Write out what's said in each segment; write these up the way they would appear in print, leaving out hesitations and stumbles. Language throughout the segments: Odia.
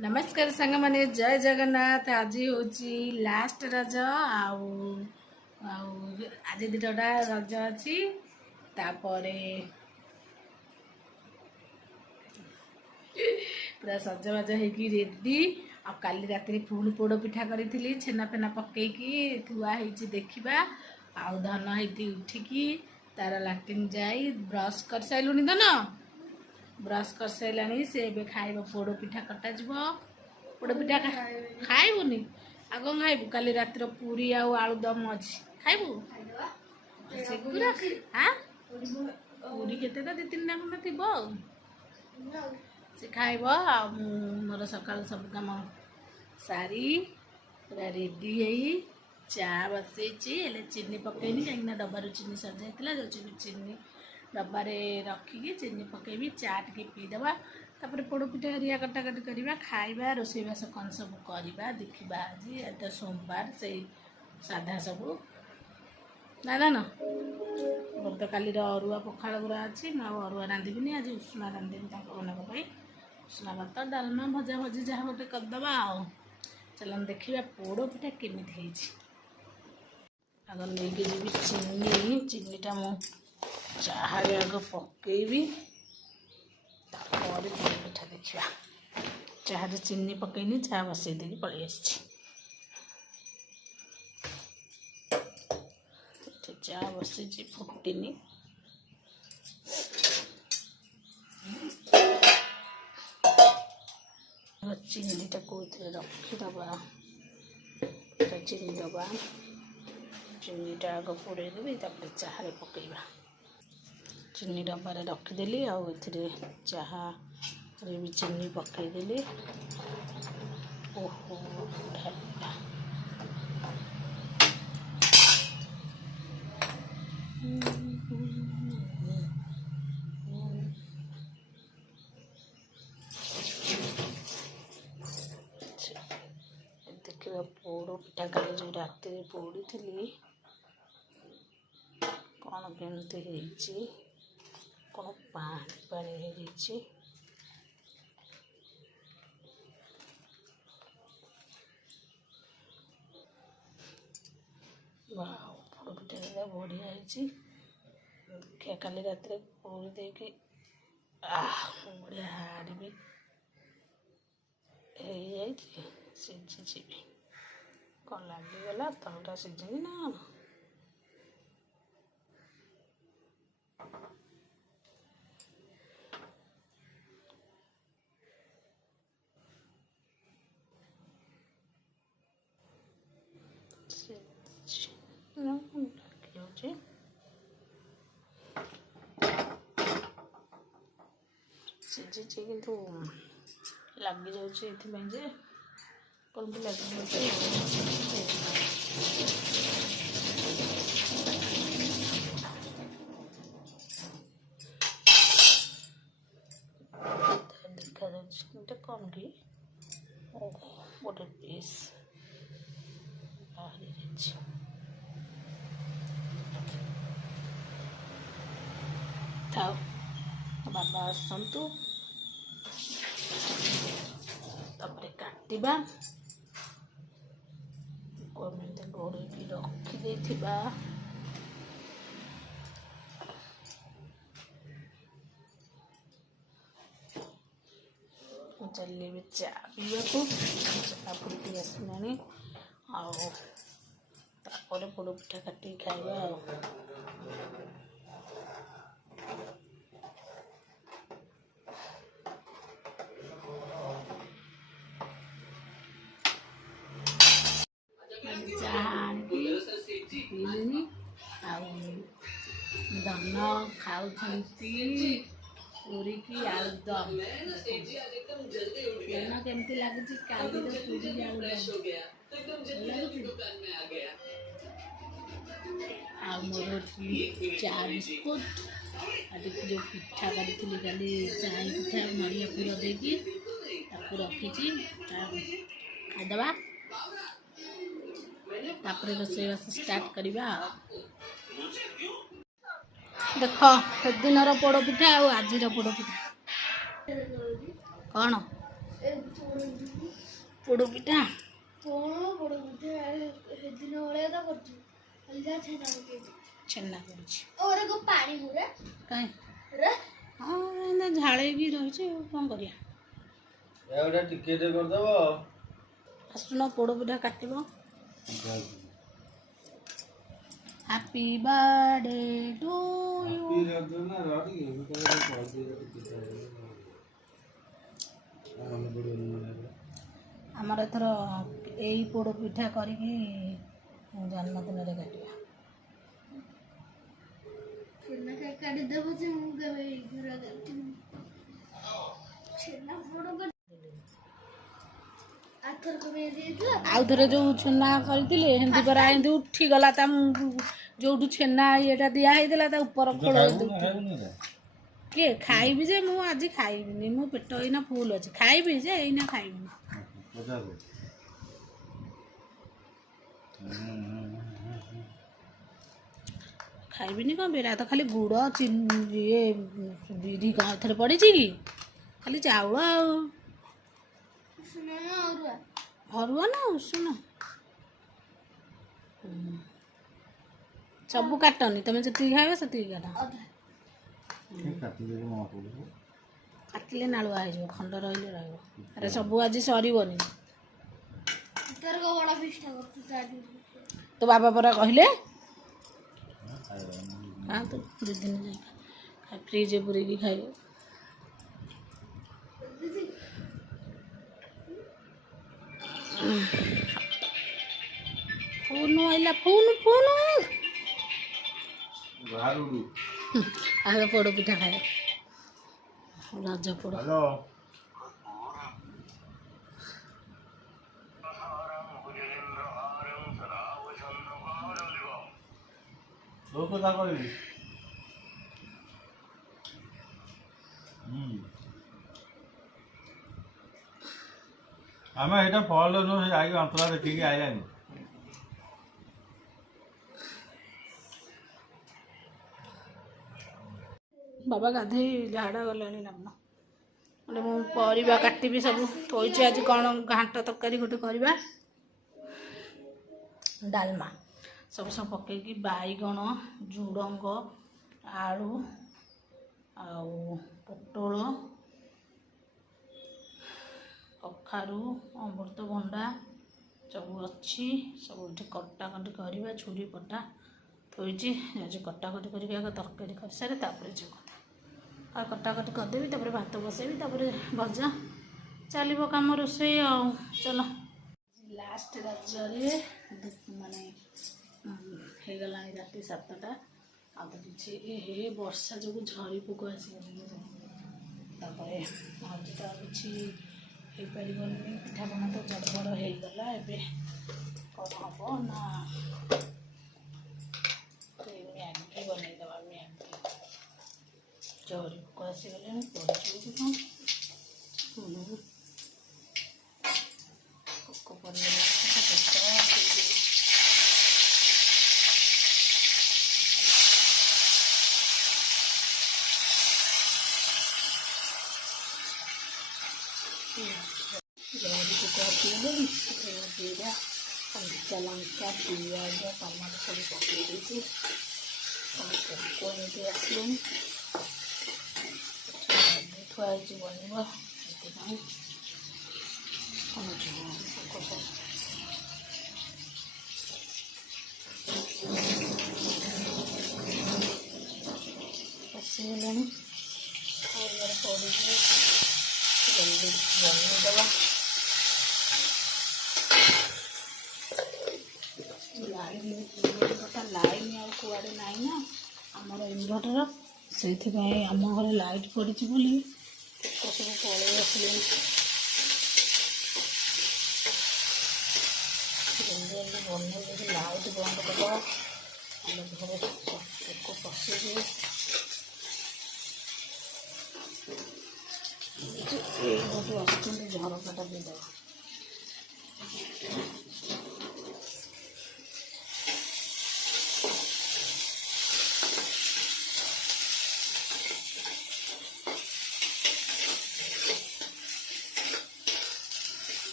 नमस्कार सांग माने जय जगन्नाथ। आज हूँ लास्ट रज आज दुटा रज अच्छी पूरा सजबाज होगी रेडी। आ काली राति पुणी पोड़ पिठा करी छेना फेना पकईकी थुआई देखा धन होती उठिकी तार लाट्रिन जाई ब्रश कर सारूनी धन ब्रश कर सारे से खाइब पोड़ पिठा कटा पोड़ पिठा खाइबुनि आग खाइबू काली रातिर पूरी आलुदम अच्छी खाइबू सेगुरा हाँ पूरी केते दी तीन खंड थी से खाइब मोर सकाल सब कम सारी पूरा रेडी है। चा बसई चीनी पकईनी कहीं डबार चीनी सजाइला जो चीनी डबारे रखिकी चीनी पकईबी चा टे पीदबा तापर पोड़ पिठा हरिया कटाकटी करवा खाइबा रोषेईबास कौन सब करवा देखा। आज एत सोमवार से साधा सबू ना ना ना मोर तो काली अरुआ पखाड़ गुरा अच्छी मैं अरुआ रांधिबिनी आज उषुना रांधिबी उषुना भात डालमा भजा भजी जहाँ गोटे करदबा चलन देखा पोड़ पिठा केमी आग लेके जी चीनीटा मु चाहे आग पकईबी पोड़ पिठा देखा चाहे चीनी पकईनी चाह बसई दे पलि आसी चाह बसई फुटनी चीनीटा कौन रखीदबा चीनी दबा चीनीटा आग पोड़े देवी चाह पकईबा चीनी डबारे रखीदेली चाह भी चीनी पकईदेली ओहो ढाला देखा पोड़ पिठा काली जो राति पोड़ी थी कौन केमती कौन पानी पानी हो पोड़ पिठा बढ़िया देखिए काली राति पोड़ी देकी बढ़िया हाड़ भी सीझी भी कौन लगिगला तलटा सीझी ना सीझी किंतु लगी जाऊे कौन भी लगी देखा जा कौन कि गोटे पीस बाहरी था बाबा आसतु काटिबा घोड़े रखी चलिए भी चा पीवा चा फुटी आसलानी आपर पोड़ पिठा काटी खाइबा पीनी धन खाऊ पूरी की आलुदम केमती लगुच काली पूरी मोर चा बिस्कुट जो पिठा करी काली चाय पिठा नड़िया पूर देकी रखी खाईदबा तापर रोषेईबास स्टार्ट करवा। देख दिन पोड़ पिठा आज पोड़ पिठा कौन ପୋଡ଼ ପିଠା ଛେନା କରୁଛି କାଇଁ ହଁ ଏମିତି ଝାଳେଇକି ରହିଛି ଆଉ କ'ଣ କରିବା। ଆସୁନ ପୋଡ଼ ପିଠା କାଟିବ। Happy birthday to you. ଆମର ଏଥର ଏଇ ପୋଡ଼ ପିଠା କରିକି ଜନ୍ମଦିନରେ କାଟିବା। ଆଉ ଥରେ ଯୋଉ ଛେନା କରିଥିଲେ ଏମିତି ପରା ଏମିତି ଉଠିଗଲା ତା ଯୋଉଠୁ ଛେନା ଇଏଟା ଦିଆ ହେଇଥିଲା ତା ଉପର ଖୋଳ କିଏ ଖାଇବି ଯେ ମୁଁ ଆଜି ଖାଇବିନି। ମୋ ପେଟ ଏଇନା ଫୁଲ ଅଛି। ଖାଇବି ଯେ ଏଇନା ଖାଇବିନି। ଖାଇବିନି କ'ଣ ବିରା ତ ଖାଲି ଗୁଡ଼ ଇଏ ବିରି କ'ଣ ଏଥରେ ପଡ଼ିଛି କି ଖାଲି ଚାଉଳ ଆଉ ଅରୁଆ ନା ଉଷୁନ ସବୁ କାଟନି ତମେ ଯେତିକି ଖାଇବ ସେତିକି କାଟ। କାଟିଲେ ନାଳୁଆ ହେଇଯିବ ଖଣ୍ଡ ରହିଲେ ରହିବ। ଆରେ ସବୁ ଆଜି ସରିବନି। ତୋ ବାବା ପରା କହିଲେ ଖାଆନ୍ତୁ 2 ଦିନ ଯାଇ ଫ୍ରିଜ୍ ପୁରେଇକି ଖାଇବ। ଫୋନ୍ ଆଇଲା ଫୋନ୍ ଆଗ ପୋଡ଼ ପିଠା ଖାଇବ ରଜ ପୋଡ଼। ଆମେ ଏଇଟା ଫଳ ନୁହଁ ଯାଇକି ଅନ୍ତରା ଦେଖିକି ଆଇଲାନି। ବାବା ଗାଧେଇ ଝାଡ଼ା ଗଲେଣି ନା ମାନେ ମୁଁ ପରିବା କାଟିବି ସବୁ ଥୋଇଛି। ଆଜି କ'ଣ ଘାଣ୍ଟ ତରକାରୀ ଗୋଟେ କରିବା ଡାଲମା ସବୁ ପକେଇକି ବାଇଗଣ ଝୁଡ଼ଙ୍ଗ ଆଳୁ ଆଉ ପୋଟଳ କଖାରୁ ଅମୃତଭଣ୍ଡା ସବୁ ଅଛି। ସବୁ ଏଠି କଟାକଟି କରିବା ଛୁରୀ ପଟା ଥୋଇଛି। ଆଜି କଟାକଟି କରିକି ଆଗ ତରକାରୀ କରିସାରେ ତାପରେ ଯେଉଁ କଥା ଆଉ କଟାକଟି କରିଦେବି ତାପରେ ଭାତ ବସେଇବି ତାପରେ ଭଜା ଚାଲିବ କାମ ରୋଷେଇ ଆଉ ଚାଲ। ଲାଷ୍ଟ ରଜରେ ମାନେ ହେଇଗଲାଣି ରାତି 7ଟା ଆଉ ତ କିଛି ବର୍ଷା ଯୋଗୁଁ ଝରି ପୋକ ଆସିଗଲାଣି। ତାପରେ ଆଜି ତ କିଛି ହେଇପାରିବନି ପିଠାପଣା ତ ଜଡ଼ବଡ଼ ହେଇଗଲା। ଏବେ କ'ଣ ହେବ ନା ମ୍ୟାଗି ବନେଇଦେବା। ମ୍ୟାଗି ଝରି ପୋକ ଆସିଗଲେଣି ପଡ଼ିଯିବ କ'ଣ ପୋକ ପଡ଼ିଗଲେ ଝରି ପୋକ ଆସିଗଲେଣି। ଜିରା କଞ୍ଚା ଲଙ୍କା ପିଆଜ ଟମାଟୋ ସବୁ ପକାଇ ଦେଇଛି। ପୋକ ଏମିତି ଆସିଲେଣି ଥୁଆ ହେଇଛି ବନିବ ସେଥିପାଇଁ ପୋକ ସବୁ ଆସିଗଲେଣି। ଆଉ ପଡ଼ିଯିବ ଜଲ୍ଦି ବନେଇଦେବା। ଲାଇନ୍ ଆଉ କୁଆଡ଼େ ନାହିଁ ନା ଆମର ଇନଭର୍ଟର ସେଇଥିପାଇଁ ଆମ ଘରେ ଲାଇଟ୍ ପଡ଼ିଛି ବୋଲି ପୋକ ସବୁ ପଳେଇ ଆସିଲେଣି। ଜଲ୍ଦି ଜଲ୍ଦି ବନେଇ ଯଦି ଲାଇଟ୍ ବନ୍ଦ କରିଦେବା ଆମ ଘରେ ପୋକ ପଶିଯିବେ। ଏଇଠୁ ଆସୁଛନ୍ତି ଝରକାଟା ଦେଇଦେବା।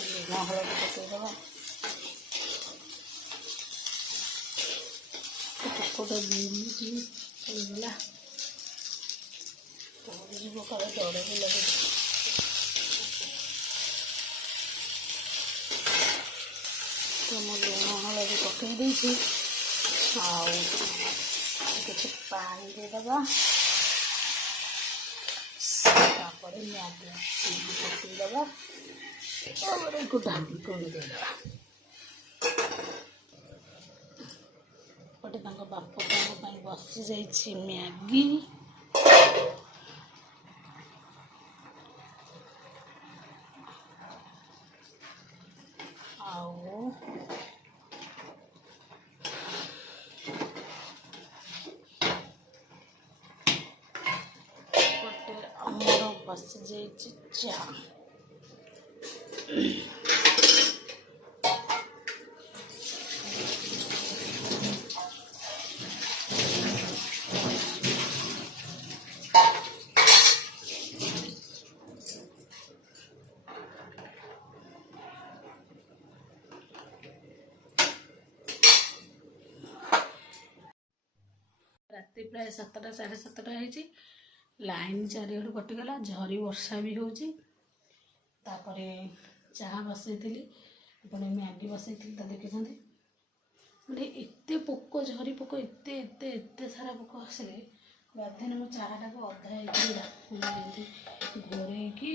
ଲୁଣ ହଳଦୀ ପକାଇଦେବା। ପୋକଟା ବିନ୍ଧୁଛି ହେଇଗଲା ପୋଡ଼ିଯିବ କାଳେ ଡର ବି ଲାଗୁଛି। ତ ମୁଁ ଲୁଣ ହଳଦୀ ପକାଇ ଦେଇଛି। ଆଉ କିଛି ପାଣି ଦେଇଦେବା। ତାପରେ ମ୍ୟାଗି ପକାଇଦେବା। ତାପରେ ଢାଙ୍କି କରି ଦେଇଦେବା। ଗୋଟେ ତାଙ୍କ ବାପ ପୁଅ ପାଇଁ ବସିଯାଇଛି ମ୍ୟାଗି। ଆଉ ଗୋଟେ ଆମର ବସିଯାଇଛି ଚା। ରାତି ପ୍ରାୟ 7ଟା 7:30 ହେଇଛି। ଲାଇନ୍ ଚାରିଆଡ଼ୁ କଟିଗଲା। ଝରି ବର୍ଷା ବି ହେଉଛି। ତାପରେ ଚାହା ବସାଇଥିଲି, ପୁଣି ମ୍ୟାଗି ବସାଇଥିଲି ତ ଦେଖିଛନ୍ତି। ମାନେ ଏତେ ପୋକ, ଝରି ପୋକ ଏତେ ଏତେ ଏତେ ସାରା ପୋକ ଆସିଲେ ବାଧ୍ୟରେ ମୁଁ ଚାହାଟାକୁ ଅଧା ହେଇକି ଏମିତି ଘୋରେଇକି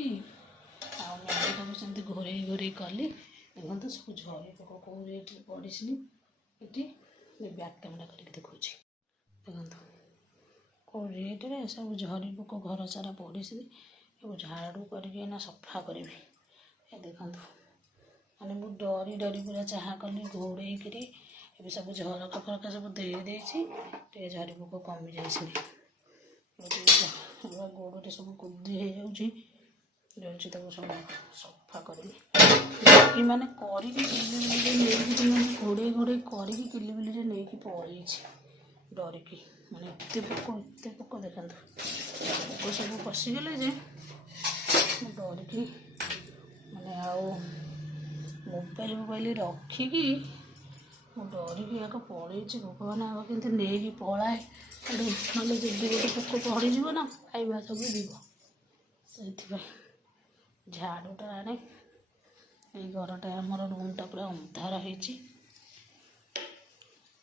ଆଉ ମ୍ୟାଗିଟାକୁ ସେମିତି ଘୋରେଇ କଲି। ଦେଖନ୍ତୁ ସବୁ ଝରି ପୋକ କେଉଁ ରେଟ୍ରେ ପଡ଼ିସିନି। ଏଠି ବ୍ୟାକ୍ କ୍ୟାମେରା କରିକି ଦେଖାଉଛି। ଦେଖନ୍ତୁ କେଉଁ ରେଟ୍ରେ ସବୁ ଝରି ପୋକ ଘର ସାରା ପଡ଼ିଛି। ସବୁ ଝାଡ଼ୁ କରିକି ଏଇନା ସଫା କରିବି। ଏ ଦେଖନ୍ତୁ ମାନେ ମୁଁ ଡରି ପୁରା ଚାହା କଲି ଘୋଡ଼େଇକିରି। ଏବେ ସବୁ ଝରକା ଫରକା ସବୁ ଦେଇଛି। ଟିକେ ଝରି ପୋକ କମିଯାଇଛି। ଗୋଡ଼ରେ ସବୁ କୁଦି ହେଇଯାଉଛି। ଯାଉଛି ତାକୁ ସବୁ ସଫା କରିବି। ମାନେ କରିକି କିଲିବିଲିରେ ନେଇକି ଘୋଡ଼େଇ କରିକି କିଲିବିଲିରେ ନେଇକି ପଳେଇଛି ଡରିକି। ମାନେ ଏତେ ପୋକ ଦେଖନ୍ତୁ। ପୋକ ସବୁ ପଶିଗଲେ ଯେ ମୁଁ ଡରିକି ମାନେ ଆଉ ମୋବାଇଲ ରଖିକି ମୁଁ ଡରିକି ଆଗ ପଳେଇଛି। ଭଗବାନ ଆଗ କେମିତି ନେଇକି ପଳାଏ। ନହେଲେ ଯଦି ଗୋଟେ ପୋକ ପଡ଼ିଯିବ ନା ଖାଇବା ସବୁ ଯିବ। ସେଇଥିପାଇଁ ଝାଡ଼ୁଟା ଆଣେ। ଏଇ ଘରଟା ଆମର ରୁମ୍ଟା ପୁରା ଅନ୍ଧାର ହେଇଛି।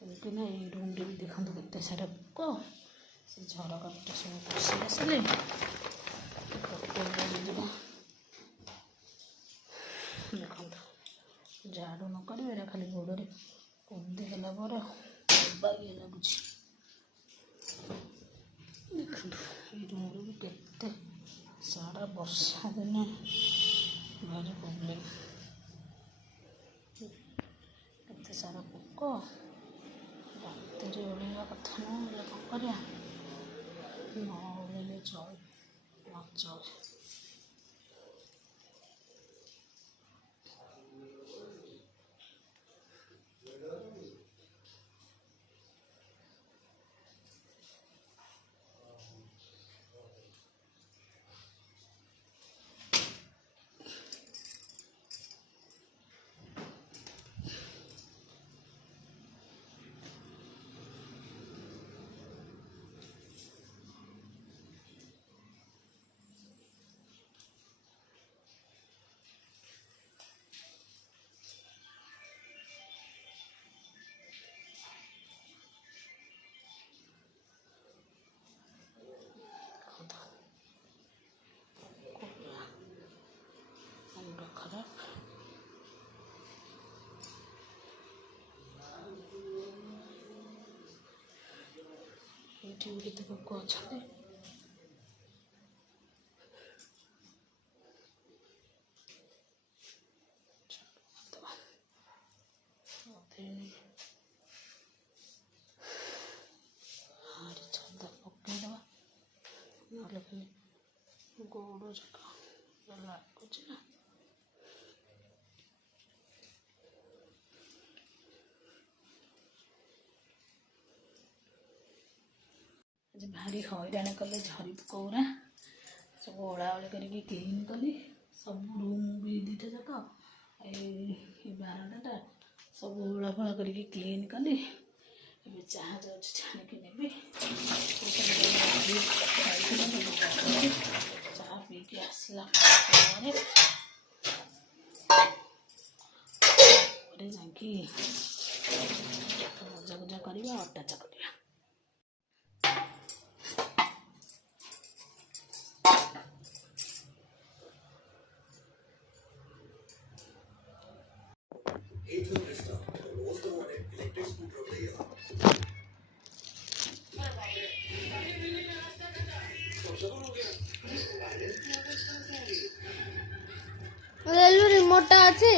ଏମିତି ନା ଏଇ ରୁମ୍ରେ ବି ଦେଖନ୍ତୁ କେତେ ସାରା ପୋକ। ସେ ଝରକା ପଟେ ସବୁ ପଶି ଆସିଲେ ପୋକ ଯିବ। ଦେଖନ୍ତୁ ଝାଡ଼ୁ ନ କରିବେ ଏଇଟା ଖାଲି ଗୋଡ଼ରେ କୁଦି ହେଲା ପରେ ଅବାଗିଆ ଲାଗୁଛି। ଦେଖନ୍ତୁ ଏଇ ରୁମ୍ରେ ବି କେତେ ସାରା ବର୍ଷା ଦିନେ ଭାରି ପ୍ରୋବ୍ଲେମ୍। କେତେ ସାରା ପୋକ। ରାତିରେ ଓଳେଇବା କଥା ନୁହଁ, ହେଲେ କ'ଣ କରିବା। ନ ଓଳେଇଲେ ଚଳେ ନ ଚଳେ। ମୁଣ୍ଡ ଖରାପ। ଏଇଠି ବି କେତେ ପୋକ ଅଛନ୍ତି। ଆହୁରି ଛନ୍ଦା ପକେଇଦେବା, ନହେଲେ ଖାଲି ଗୋଡ଼ ଯାକ ଲାଗୁଛି ନା। ଆଜି ଭାରି ହଇରାଣ କଲେ ଝରି ପୋକ ଗୁରା। ସବୁ ଓଳାଓଳି କରିକି କ୍ଲିନ୍ କଲି। ସବୁ ରୁମ୍ ବି 2ଟା ଯାକ ଏଇ ବାରଣ୍ଡାଟା ସବୁ ଓଳା ଫୋଳା କରିକି କ୍ଲିନ୍ କଲି। ଏବେ ଚାହା ଯାଉଛି ଛାଣିକି ନେବି। ଚାହା ପିଇକି ଆସିଲା ପରେ ଯାଇକି ଭଜା କରିବା, ଅଟା ଚକଟିବା। রিমোটটা আছে।